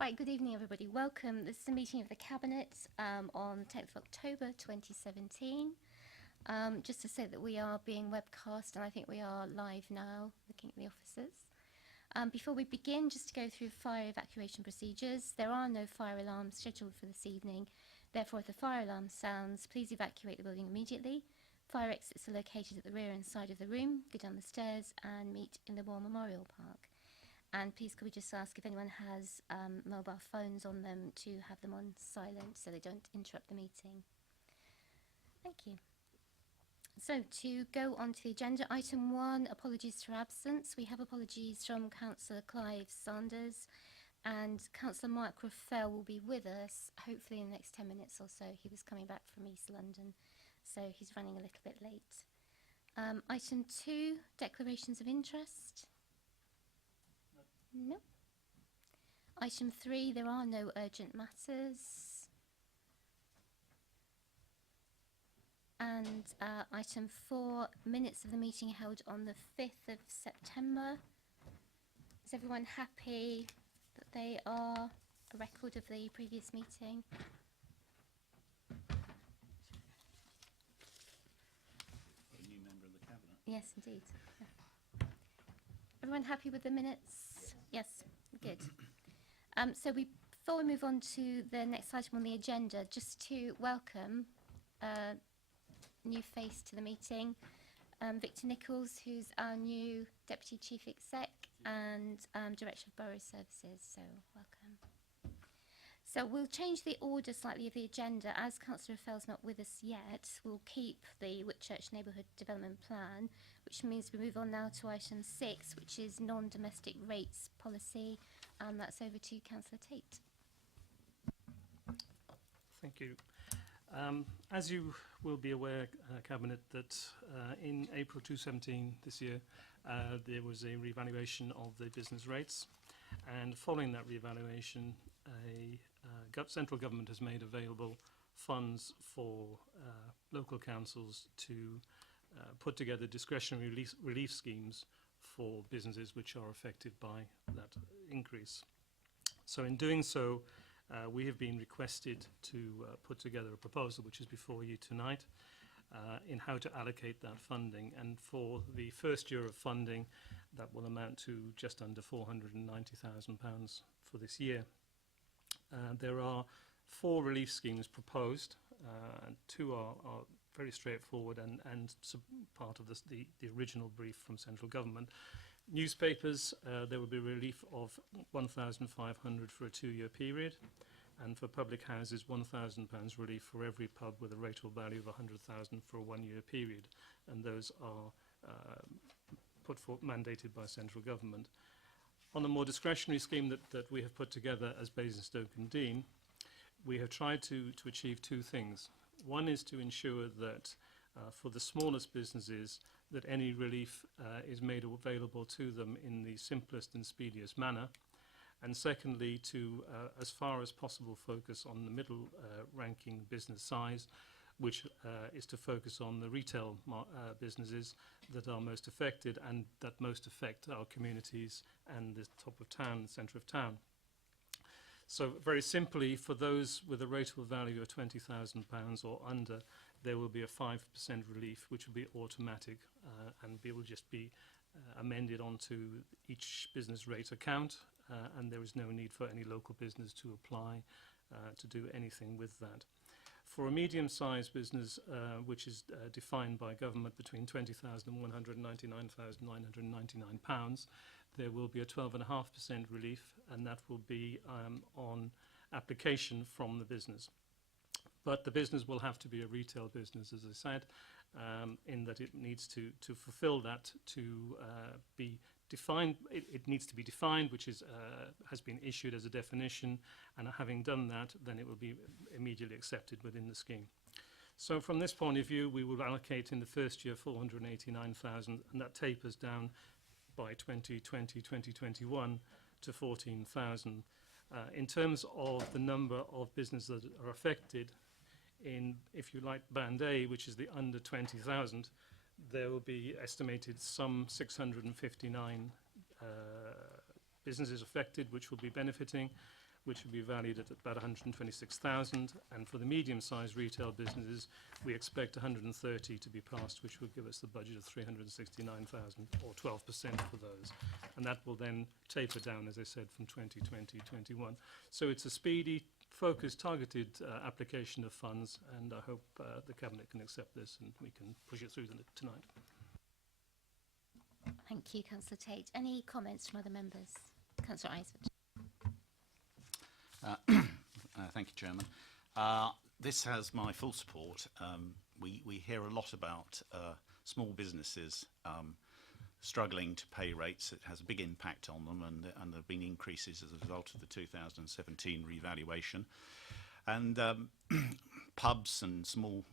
Right, good evening everybody. Welcome. This is a meeting of the Cabinet on 10th of October 2017. Just to say that we are being webcast and I think we are live now, looking at the officers. Before we begin, just to go through fire evacuation procedures, there are no fire alarms scheduled for this evening. Therefore, if the fire alarm sounds, please evacuate the building immediately. Fire exits are located at the rear and side of the room. Go down the stairs and meet in the War Memorial Park. And please could we just ask if anyone has mobile phones on them to have them on silent so they don't interrupt the meeting. Thank you. So to go on to the agenda, item 1, apologies for absence. We have apologies from Councillor Clive Sanders and Councillor Mark Raffel will be with us hopefully in the next 10 minutes or so. He was coming back from East London, so he's running a little bit late. Item 2, declarations of interest. No. Item 3, there are no urgent matters. And item 4, minutes of the meeting held on the 5th of September. Is everyone happy that they are a record of the previous meeting? A new member of the Cabinet. Yes, indeed. Yeah. Everyone happy with the minutes? Yes, good. So before we move on to the next item on the agenda, just to welcome a new face to the meeting, Victor Nichols, who's our new Deputy Chief Exec and Director of Borough Services, so welcome. So we'll change the order slightly of the agenda. As Councillor Raffell's not with us yet, we'll keep the Whitchurch Neighbourhood Development Plan, which means we move on now to item 6, which is non-domestic rates policy, and that's over to Councillor Tate. Thank you. As you will be aware, Cabinet, that in April 2017 this year, there was a revaluation of the business rates, and following that revaluation, a central government has made available funds for local councils to put together discretionary relief schemes for businesses which are affected by that increase. So in doing so, we have been requested to put together a proposal which is before you tonight in how to allocate that funding, and for the first year of funding that will amount to just under £490,000 for this year. There are 4 relief schemes proposed, and 2 are very straightforward and part of the original brief from central government. Newspapers, there will be relief of £1,500 for a 2-year period, and for public houses £1,000 relief for every pub with a rateable value of £100,000 for a 1-year period, and those are mandated by central government. On a more discretionary scheme that we have put together as Basingstoke and Dean, we have tried to achieve 2 things. One is to ensure that for the smallest businesses that any relief is made available to them in the simplest and speediest manner, and secondly to as far as possible focus on the middle ranking business size, which is to focus on the retail businesses that are most affected and that most affect our communities and the top of town, the centre of town. So very simply, for those with a rateable value of £20,000 or under, there will be a 5% relief, which will be automatic and will just be amended onto each business rate account, and there is no need for any local business to apply to do anything with that. For a medium-sized business, which is defined by government between £20,000 and £199,999, there will be a 12.5% relief, and that will be on application from the business. But the business will have to be a retail business, as I said, in that it needs to fulfill that to be defined. It needs to be defined, which is has been issued as a definition, and having done that, then it will be immediately accepted within the scheme. So from this point of view, we will allocate in the first year 489,000, and that tapers down by 2020-2021 to 14,000. In terms of the number of businesses that are affected, in, if you like, Band A, which is the under 20,000, there will be estimated some 659 businesses affected, which will be benefiting. which would be valued at about 126,000, and for the medium-sized retail businesses, we expect 130 to be passed, which will give us the budget of 369,000, or 12% for those. And that will then taper down, as I said, from 2020-21. So it's a speedy, focused, targeted application of funds, and I hope the Cabinet can accept this and we can push it through tonight. Thank you, Councillor Tate. Any comments from other members? Councillor Isford. Thank you, Chairman. This has my full support. We hear a lot about small businesses struggling to pay rates. It has a big impact on them, and there have been increases as a result of the 2017 revaluation. And pubs and small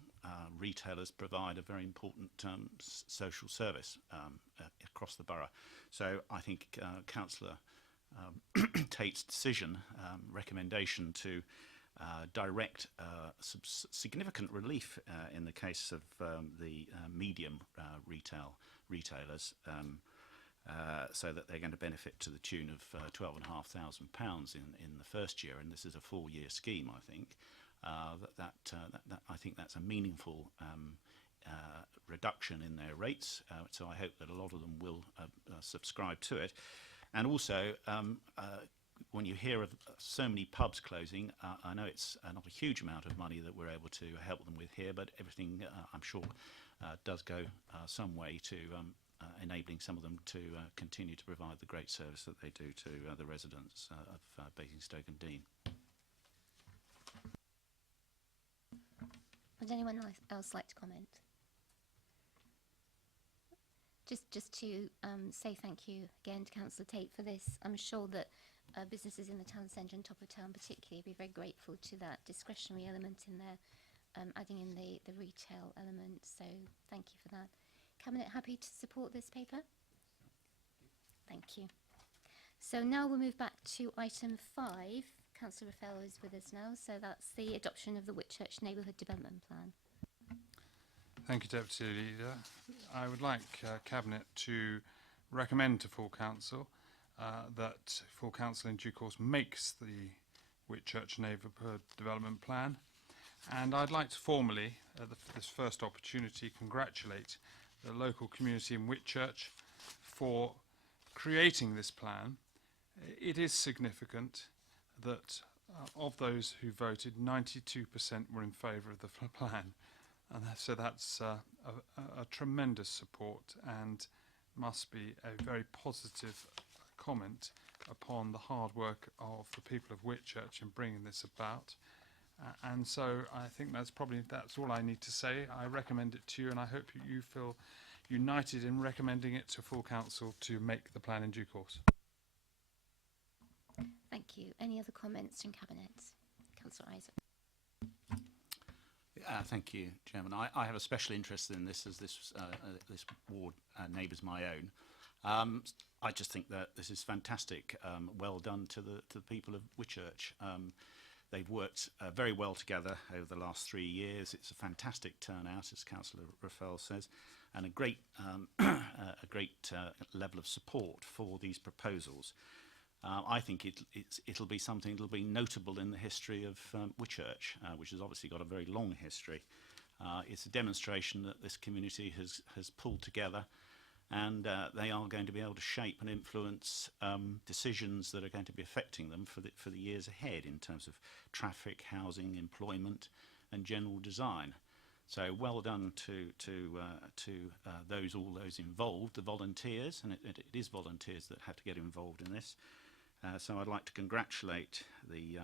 retailers provide a very important social service across the borough. So I think Councillor Tate's decision, recommendation to direct significant relief in the case of the medium retailers, so that they're going to benefit to the tune of £12,500 in the first year, and this is a 4-year scheme. I think I think that's a meaningful reduction in their rates. So I hope that a lot of them will subscribe to it. And also, when you hear of so many pubs closing, I know it's not a huge amount of money that we're able to help them with here, but everything, I'm sure, does go some way to enabling some of them to continue to provide the great service that they do to the residents of Basingstoke and Dean. Would anyone else like to comment? Just to say thank you again to Councillor Tate for this. I'm sure that businesses in the town centre and top of town particularly will be very grateful to that discretionary element in there, adding in the retail element. So thank you for that. Cabinet happy to support this paper? Thank you. So now we'll move back to item 5. Councillor Raphael is with us now. So that's the adoption of the Whitchurch Neighbourhood Development Plan. Thank you, Deputy Leader. I would like Cabinet to recommend to full council that full council in due course makes the Whitchurch Neighbourhood Development Plan, and I'd like to formally, at this first opportunity, congratulate the local community in Whitchurch for creating this plan. It is significant that of those who voted, 92% were in favour of the plan. And so that's a tremendous support and must be a very positive comment upon the hard work of the people of Whitchurch in bringing this about. And so I think that's all I need to say. I recommend it to you, and I hope you feel united in recommending it to full council to make the plan in due course. Thank you. Any other comments from Cabinet? Councillor Isaac. Thank you, Chairman. I have a special interest in this, as this ward neighbours my own. I just think that this is fantastic. Well done to the people of Whitchurch. They've worked very well together over the last 3 years. It's a fantastic turnout, as Councillor Raphael says, and a great level of support for these proposals. I think it'll be something that'll be notable in the history of Whitchurch, which has obviously got a very long history. It's a demonstration that this community has pulled together, and they are going to be able to shape and influence decisions that are going to be affecting them for the years ahead in terms of traffic, housing, employment, and general design. So well done to all those involved, the volunteers, and it is volunteers that have to get involved in this. So I'd like to congratulate the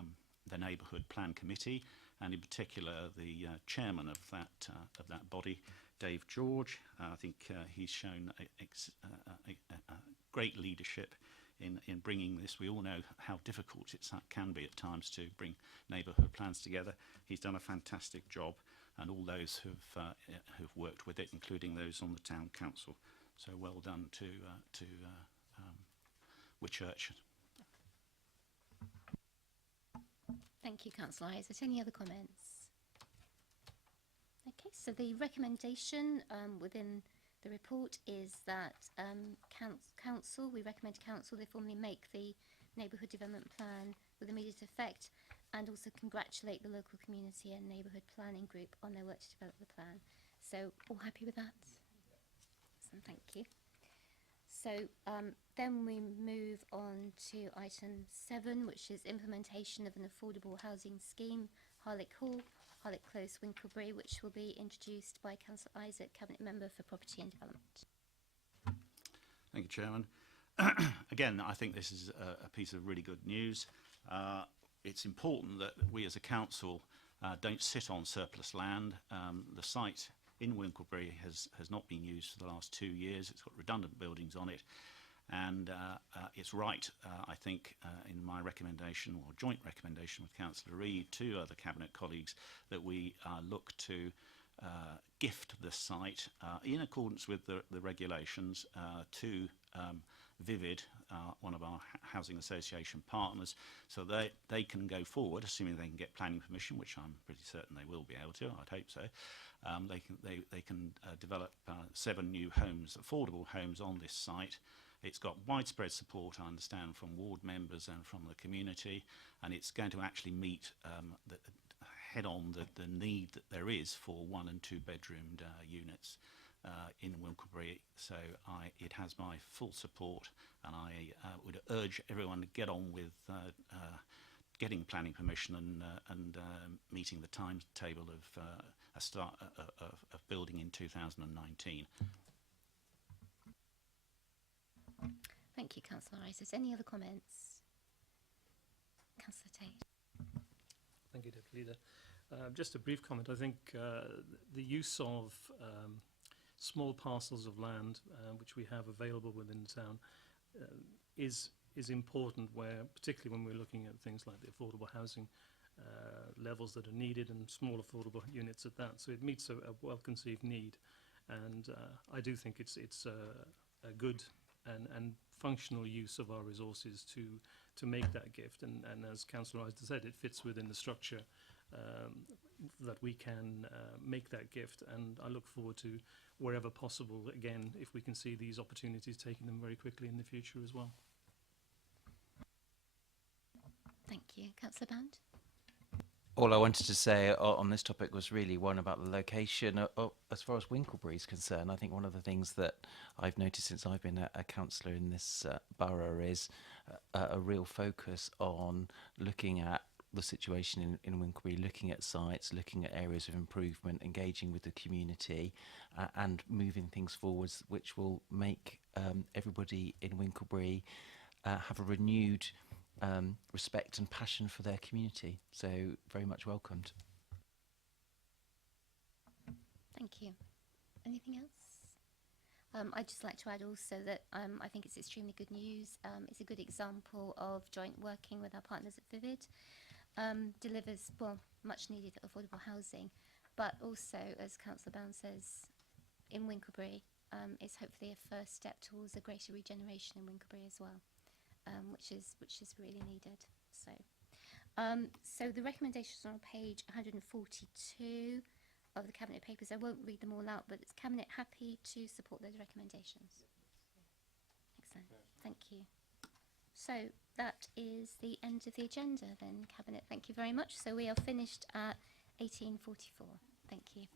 Neighbourhood Plan Committee, and in particular the chairman of that body, Dave George. I think he's shown a great leadership in bringing this. We all know how difficult it can be at times to bring neighbourhood plans together. He's done a fantastic job, and all those who've worked with it, including those on the town council. So well done to Whitchurch. Thank you, Councillor Isaac. Any other comments? Okay, so the recommendation within the report is that we recommend to council they formally make the neighbourhood development plan with immediate effect, and also congratulate the local community and neighbourhood planning group on their work to develop the plan. So, all happy with that? Awesome, thank you. So then we move on to item 7, which is implementation of an affordable housing scheme, Harlech Hall, Harlech Close, Winklebury, which will be introduced by Councillor Isaac, Cabinet Member for Property and Development. Thank you, Chairman. Again, I think this is a piece of really good news. It's important that we as a council don't sit on surplus land. The site in Winklebury has not been used for the last 2 years. It's got redundant buildings on it, and it's right, I think, in my recommendation, or joint recommendation with Councillor Reid to other Cabinet colleagues, that we look to gift the site in accordance with the regulations to Vivid, one of our housing association partners, so they can go forward, assuming they can get planning permission, which I'm pretty certain they will be able to. I'd hope so. They can develop 7 new homes, affordable homes, on this site. It's got widespread support, I understand, from ward members and from the community, and it's going to actually meet head on the need that there is for 1 and 2 bedroomed units in Winklebury. So it has my full support, and I would urge everyone to get on with getting planning permission and meeting the timetable of a start of building in 2019. Thank you, Councillor Isaac. Any other comments? Councillor Tate. Thank you, Deputy Leader. Just a brief comment. I think the use of small parcels of land which we have available within the town is important, where particularly when we're looking at things like the affordable housing levels that are needed, and small affordable units at that. So it meets a well-conceived need, and I do think it's a good and functional use of our resources to make that gift. And as Councillor Isaac said, it fits within the structure that we can make that gift, and I look forward to, wherever possible, again, if we can see these opportunities, taking them very quickly in the future as well. Thank you. Councillor Band? All I wanted to say on this topic was really one about the location. As far as Winklebury is concerned, I think one of the things that I've noticed since I've been a councillor in this borough is a real focus on looking at the situation in Winklebury, looking at sites, looking at areas of improvement, engaging with the community, and moving things forwards, which will make everybody in Winklebury have a renewed respect and passion for their community. So very much welcomed. Thank you. Anything else? I'd just like to add also that I think it's extremely good news. It's a good example of joint working with our partners at Vivid. Delivers, well, much needed affordable housing, but also, as Councillor Bound says, in Winklebury, is hopefully a first step towards a greater regeneration in Winklebury as well, which is really needed. So the recommendations are on page 142 of the Cabinet papers. I won't read them all out, but is Cabinet happy to support those recommendations? Excellent. Thank you. So that is the end of the agenda then, Cabinet. Thank you very much. So we are finished at 18:44. Thank you.